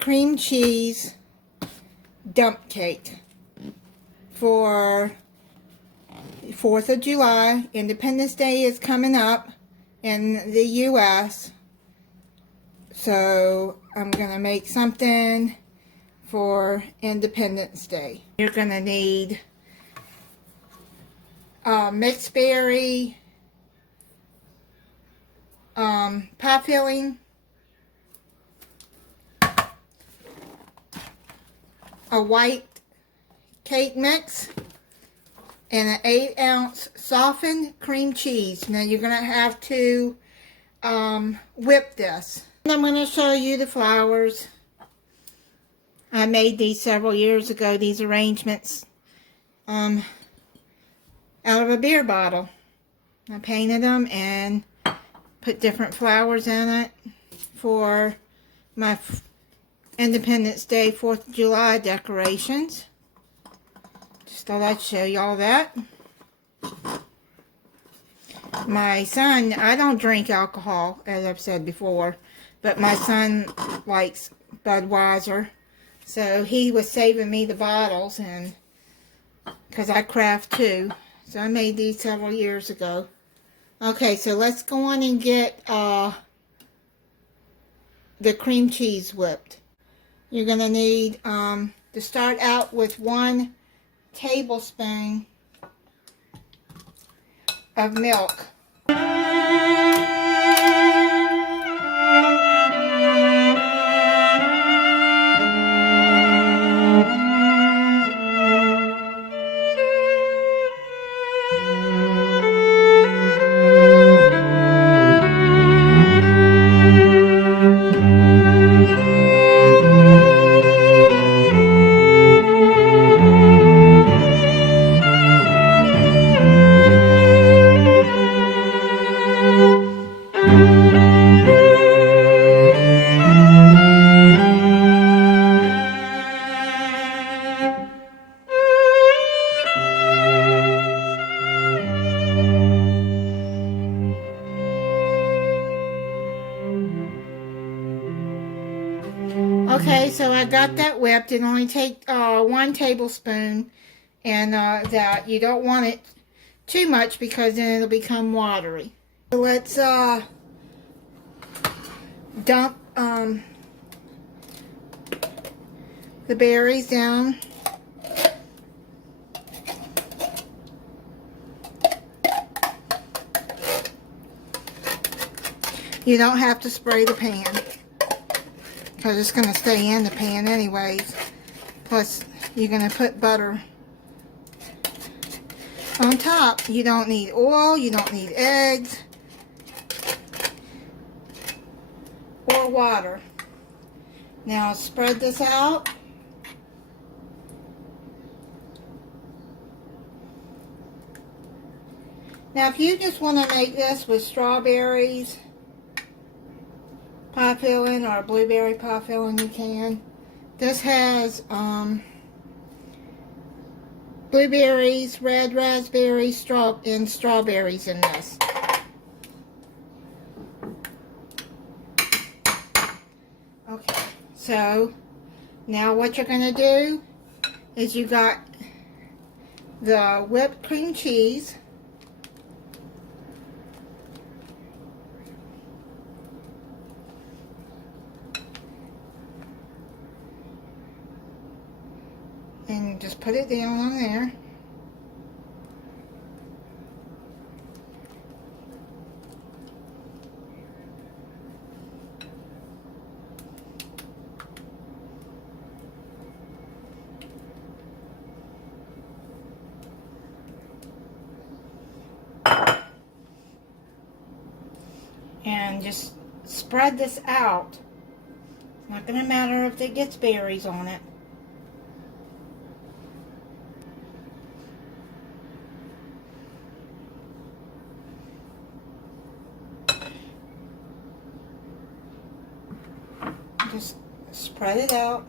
cream cheese dump cake for 4th of July. Independence Day is coming up in the U.S. So I'm going to make something for Independence Day. You're going to need mixed berry pie filling, a white cake mix, and an 8-ounce softened cream cheese. Now you're going to have to whip this. And I'm going to show you the flowers. I made these several years ago, these arrangements, out of a beer bottle. I painted them and put different flowers in it for my Independence Day 4th of July decorations. Just thought I'd show y'all that. My son, I don't drink alcohol, as I've said before, but my son likes Budweiser. So he was saving me the bottles, and because I craft too. So I made these several years ago. Okay, so let's go on and get the cream cheese whipped. You're going to need to start out with 1 tablespoon of milk. Okay, so I got that whipped. It only takes 1 tablespoon, and that you don't want it too much because then it'll become watery. So let's dump the berries down. You don't have to spray the pan, because it's going to stay in the pan anyways. Plus, you're going to put butter on top. You don't need oil, you don't need eggs, or water. Now, spread this out. Now, if you just want to make this with strawberries pie filling or blueberry pie filling, you can. This has blueberries, red raspberries, and strawberries in this. Okay, so now what you're going to do is you got the whipped cream cheese. And just put it down on there. And just spread this out. It's not going to matter if it gets berries on it. Just spread it out.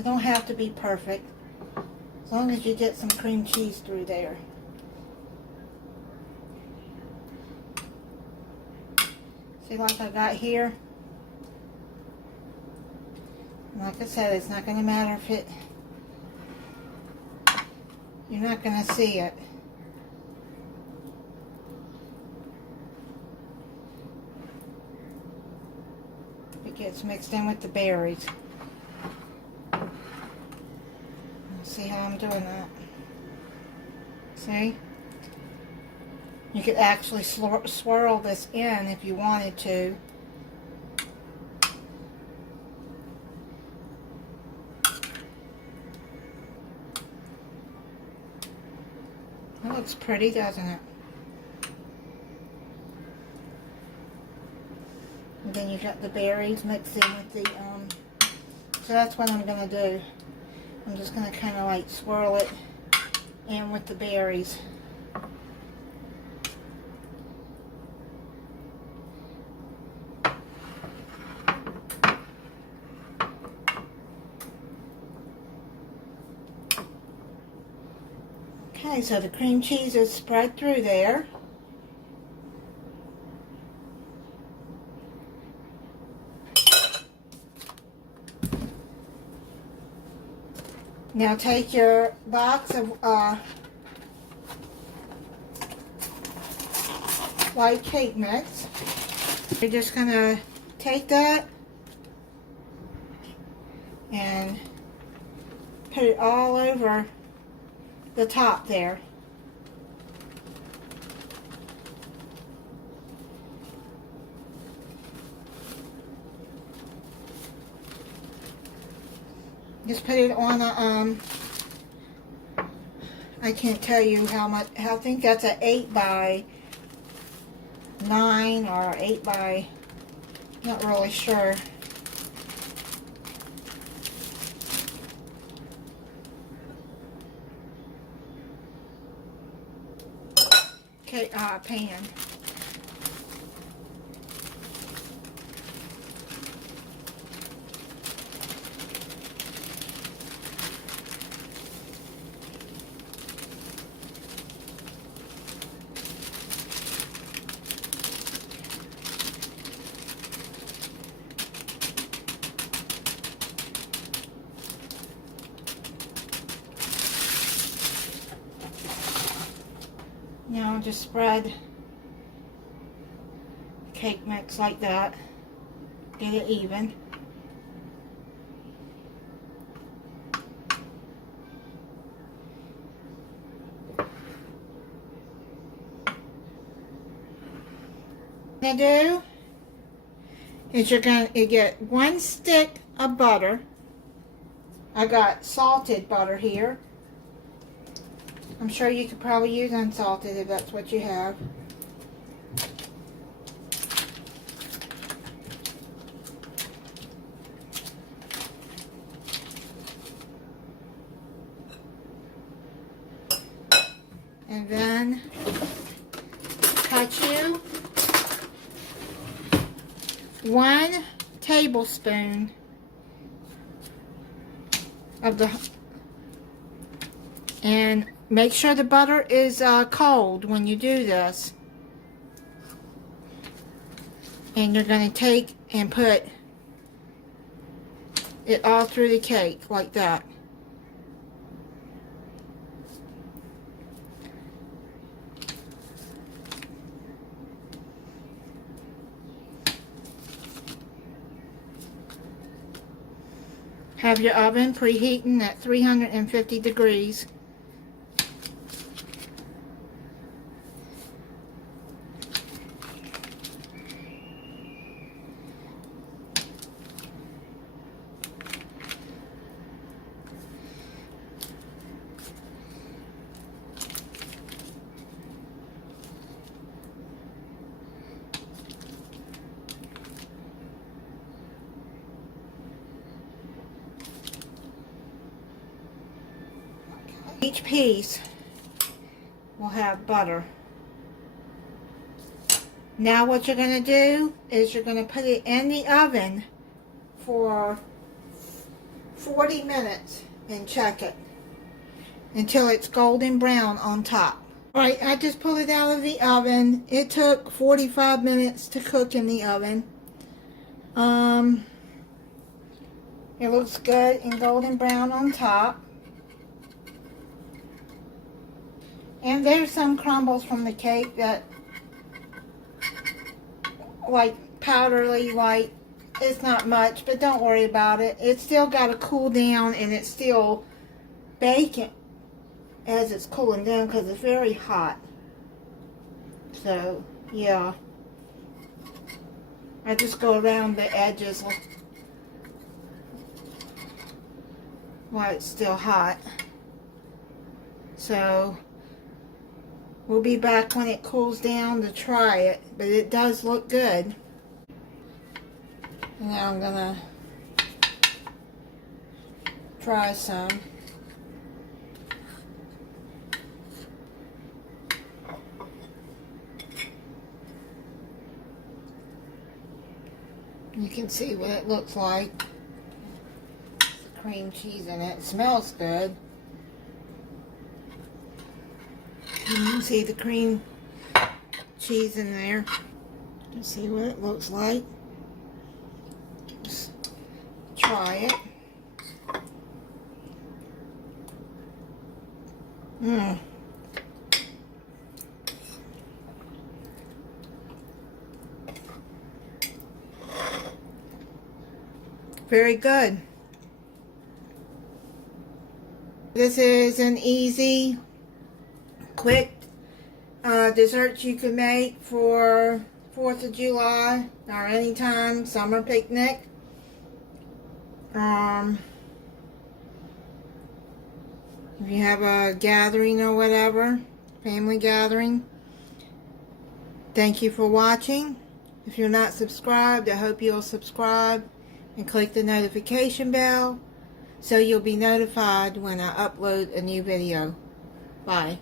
It don't have to be perfect, as long as you get some cream cheese through there. See, like I got here? Like I said, it's not going to matter if it... You're not going to see it. It gets mixed in with the berries. See how I'm doing that? See? You could actually swirl this in if you wanted to. That looks pretty, doesn't it? And then you got the berries mixed in with the, so that's what I'm going to do. I'm just going to kind of like swirl it in with the berries. Okay, so the cream cheese is spread through there. Now take your box of white cake mix. You're just going to take that and put it all over the top there. Just put it on a, I can't tell you how much, I think that's an 8 by 9 or 8 by, not really sure. Okay, pan. Now just spread cake mix like that. Get it even. What you do is you're going to get 1 stick of butter. I got salted butter here. I'm sure you could probably use unsalted if that's what you have. And then cut you 1 tablespoon of the, and make sure the butter is cold when you do this. And you're going to take and put it all through the cake like that. Have your oven preheating at 350 degrees. Each piece will have butter. Now what you're going to do is you're going to put it in the oven for 40 minutes and check it until it's golden brown on top. Alright, I just pulled it out of the oven. It took 45 minutes to cook in the oven. It looks good and golden brown on top. And there's some crumbles from the cake that, like powdery white. It's not much, but don't worry about it. It's still got to cool down, and it's still baking as it's cooling down because it's very hot. So, yeah. I just go around the edges while it's still hot. So, we'll be back when it cools down to try it, but it does look good. Now I'm gonna try some. You can see what it looks like. The cream cheese in it. It smells good. You can see the cream cheese in there. You see what it looks like. Just try it. Very good. This is an easy, quick dessert you can make for 4th of July or anytime, summer picnic. If you have a gathering or whatever, family gathering. Thank you for watching. If you're not subscribed, I hope you'll subscribe and click the notification bell so you'll be notified when I upload a new video. Bye.